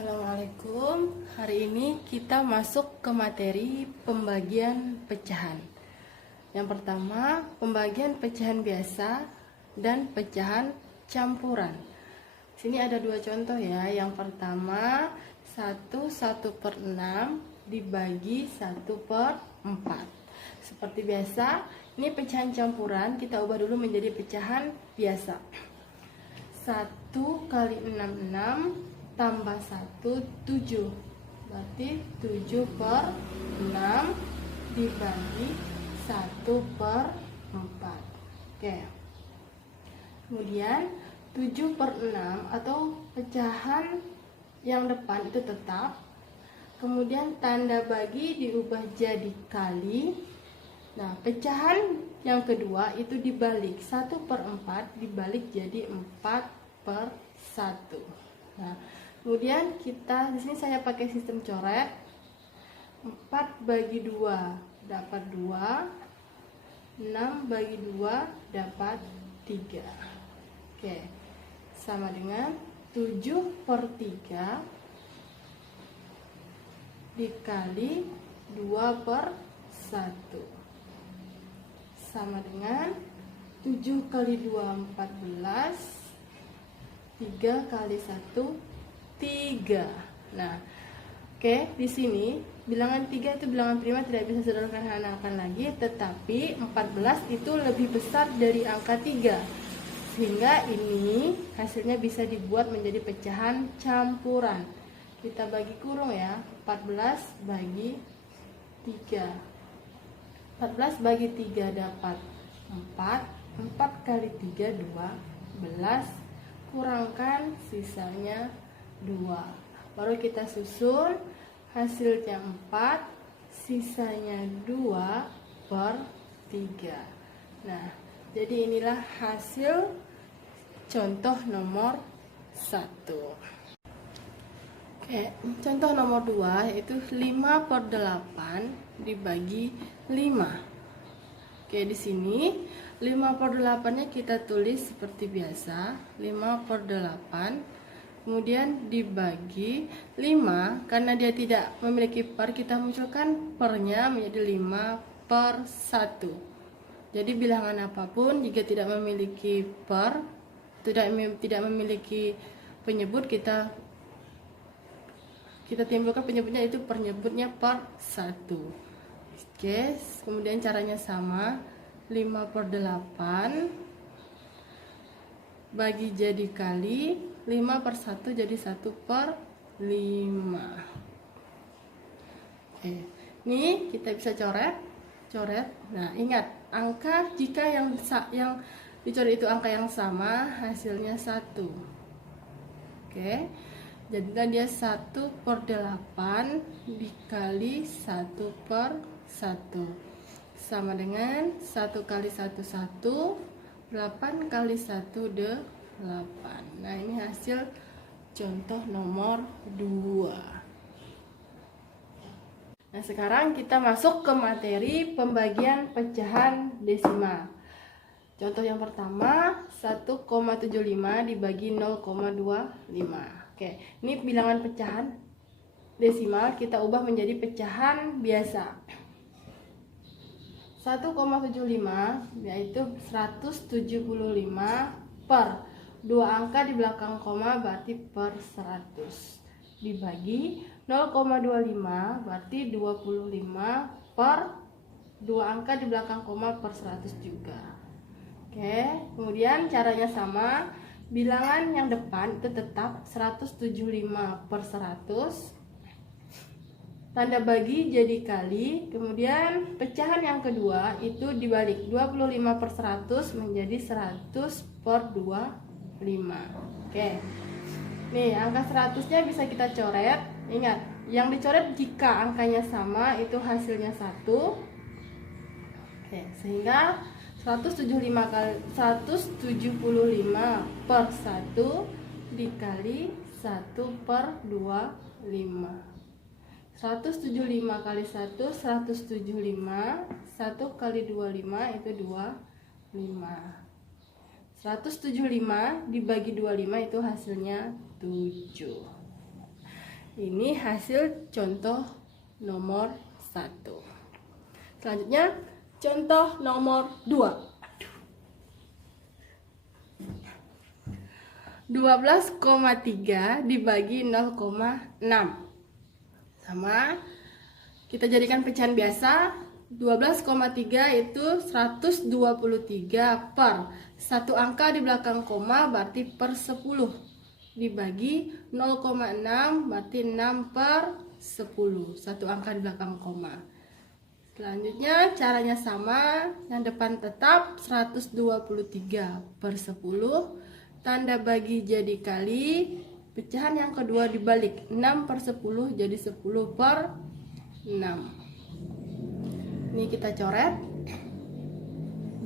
Assalamualaikum. Hari ini kita masuk ke materi pembagian pecahan. Yang pertama, pembagian pecahan biasa dan pecahan campuran. Sini ada dua contoh ya. Yang pertama, 1/1/6 dibagi 1/4. Seperti biasa, ini pecahan campuran, kita ubah dulu menjadi pecahan biasa. 1 kali 6 tambah 1, 7. Berarti 7/6 dibagi 1/4. Oke. Kemudian 7/6 atau pecahan yang depan itu tetap. Kemudian tanda bagi diubah jadi kali. Nah, pecahan yang kedua itu dibalik. 1/4 dibalik jadi 4/1. Nah, kemudian kita di sini saya pakai sistem coret. 4 bagi 2 dapat 2. 6 bagi 2 dapat 3. Oke. Sama dengan 7/3 dikali 2/1. Sama dengan 7 kali 2 14. 3 kali 1 3. Nah, oke, di sini bilangan 3 itu bilangan prima, tidak bisa sederhanakan lagi, tetapi 14 itu lebih besar dari angka 3. Sehingga ini hasilnya bisa dibuat menjadi pecahan campuran. Kita bagi kurung ya. 14 bagi 3. 14 bagi 3 dapat 4. 4 kali 3 12. Kurangkan sisanya 2. Baru kita susun, hasilnya 4, sisanya 2/3. Nah, jadi inilah hasil contoh nomor 1. Oke, contoh nomor 2 yaitu 5/8 dibagi 5. Oke, di sini 5/8-nya kita tulis seperti biasa, 5/8. Kemudian dibagi 5, karena dia tidak memiliki per, kita munculkan pernya menjadi 5/1. Jadi bilangan apapun jika tidak memiliki per, tidak memiliki penyebut, kita timbulkan penyebutnya, itu penyebutnya per 1. Oke, kemudian caranya sama. 5/8 bagi jadi kali, 5/1 jadi 1/5. Oke, ini kita bisa coret. Nah, ingat, angka jika yang dicoret itu angka yang sama, hasilnya 1. Oke, jadikan dia 1/8 dikali 1/1 sama dengan 1 kali 1 1, 8 kali 1 8. Nah, ini hasil contoh nomor 2. Nah, sekarang kita masuk ke materi pembagian pecahan desimal. Contoh yang pertama, 1,75 dibagi 0,25. Oke, ini bilangan pecahan desimal kita ubah menjadi pecahan biasa. 1,75 yaitu 175 per 2 angka di belakang koma berarti per 100 dibagi 0,25 berarti 25 per 2 angka di belakang koma per 100 juga. Oke, kemudian caranya sama, bilangan yang depan itu tetap 175 per 100, tanda bagi jadi kali, kemudian pecahan yang kedua itu dibalik, 25/100 menjadi 100/25. Oke, nih angka 100-nya bisa kita coret. Ingat, yang dicoret jika angkanya sama itu hasilnya 1. Oke, sehingga 175 per 1 dikali 1/25. 175 kali 1 175, 1 kali 25 itu 25. 175 dibagi 25 itu hasilnya 7. Ini hasil contoh nomor 1. Selanjutnya contoh nomor 2. 12,3 dibagi 0,6. Sama, kita jadikan pecahan biasa. 12,3 itu 123 per satu angka di belakang koma berarti per 10 dibagi 0,6 berarti 6 per 10, satu angka di belakang koma. Selanjutnya caranya sama, yang depan tetap 123 per 10, tanda bagi jadi kali, pecahan yang kedua dibalik 6 per 10 jadi 10 per 6. Ini kita coret.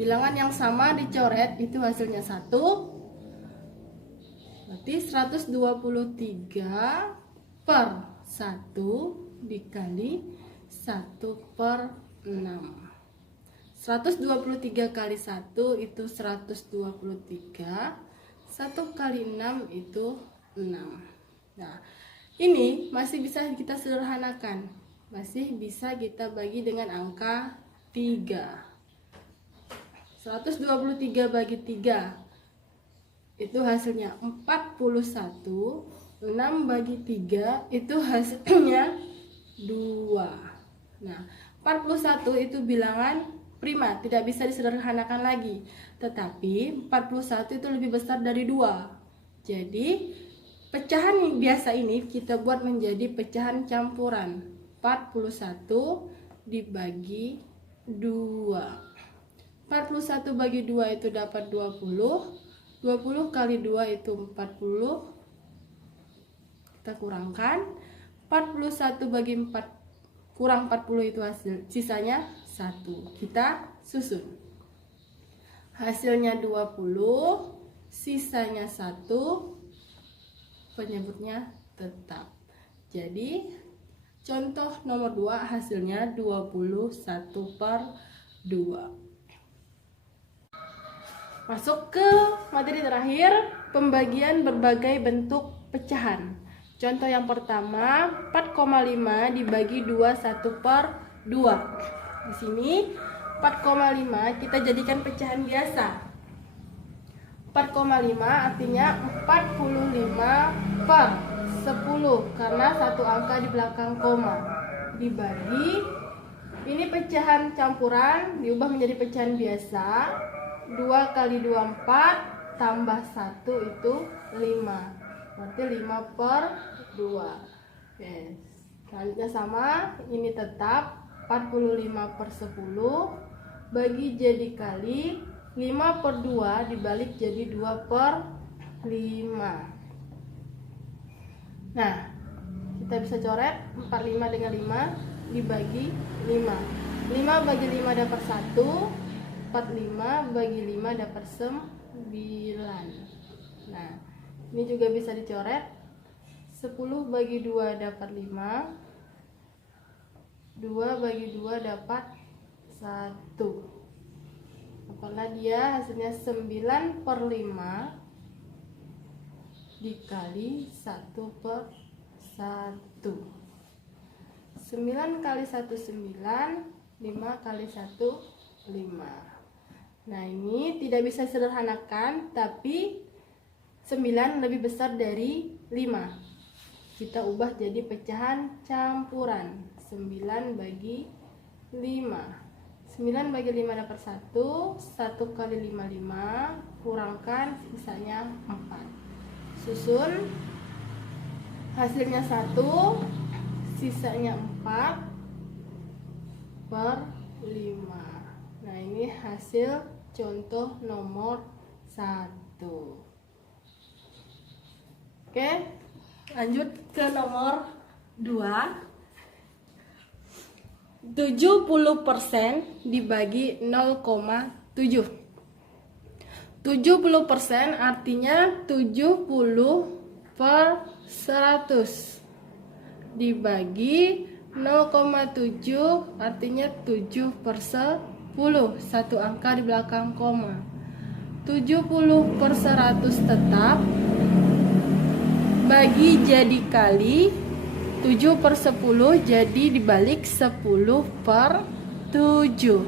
Bilangan yang sama dicoret, itu hasilnya 1. Berarti 123 per 1 dikali 1 per 6. 123 kali 1 itu 123. 1 kali 6 itu 6. Nah, ini masih bisa kita sederhanakan. Masih bisa kita bagi dengan angka 3. 123 bagi 3 itu hasilnya 41. 6 bagi 3 itu hasilnya 2. Nah, 41 itu bilangan prima, tidak bisa disederhanakan lagi. Tetapi 41 itu lebih besar dari 2. Jadi pecahan biasa ini kita buat menjadi pecahan campuran. 41 dibagi 2. 41 bagi 2 itu dapat 20. 20 kali 2 itu 40. Kita kurangkan. 41 bagi 4 kurang 40 itu hasil, sisanya 1. Kita susun. Hasilnya 20, sisanya 1, penyebutnya tetap. Jadi contoh nomor 2 hasilnya 21 per 2. Masuk ke materi terakhir, pembagian berbagai bentuk pecahan. Contoh yang pertama, 4,5 dibagi 21 per 2. Di sini 4,5 kita jadikan pecahan biasa. 4,5 artinya 45 per 10 karena satu angka di belakang koma dibagi, ini pecahan campuran diubah menjadi pecahan biasa. 2 kali 2 4 tambah 1 itu 5, berarti 5 per 2. Oke. Selanjutnya sama, ini tetap 45 per 10 bagi jadi kali 5 per 2 dibalik jadi 2 per 5. Nah, kita bisa coret 45 dengan 5 dibagi 5. 5 bagi 5 dapat 1. 45 bagi 5 dapat 9. Nah, ini juga bisa dicoret. 10 bagi 2 dapat 5. 2 bagi 2 dapat 1. Apakah dia hasilnya 9 per 5 dikali 1 per 1. 9 kali 1 9, 5 kali 1 5. Nah, ini tidak bisa sederhanakan, tapi 9 lebih besar dari 5. Kita ubah jadi pecahan campuran. 9 bagi 5. 9 bagi 5 dapat 1. 1 kali 5 5, kurangkan sisanya 4. Susun, hasilnya 1, sisanya 4 per 5. Nah, ini hasil contoh nomor 1. Oke, lanjut ke nomor 2. 70% dibagi 0,7. 70% artinya 70 per 100 dibagi 0,7 artinya 7 per 10, satu angka di belakang koma. 70 per 100 tetap, bagi jadi kali 7 per 10 jadi dibalik 10 per 7.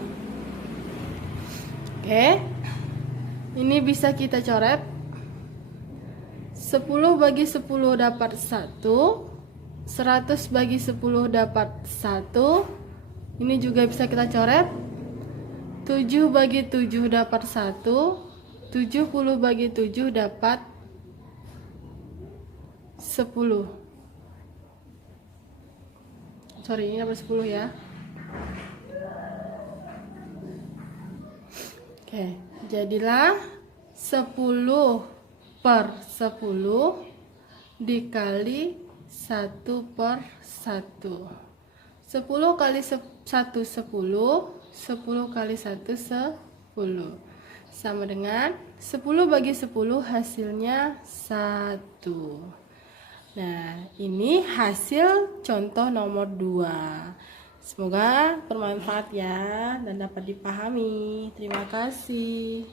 Oke, ini bisa kita coret. 10 bagi 10 dapat 1, 100 bagi 10 dapat 1. Ini juga bisa kita coret. 7 bagi 7 dapat 1, 70 bagi 7 dapat 10. Sorry, ini dapat 10 ya. Oke, jadilah 10 per 10 dikali 1 per 1. 10 kali 1 10, 10 kali 1 10. Sama dengan 10 bagi 10 hasilnya 1. Nah, ini hasil contoh nomor 2. Semoga bermanfaat ya dan dapat dipahami. Terima kasih.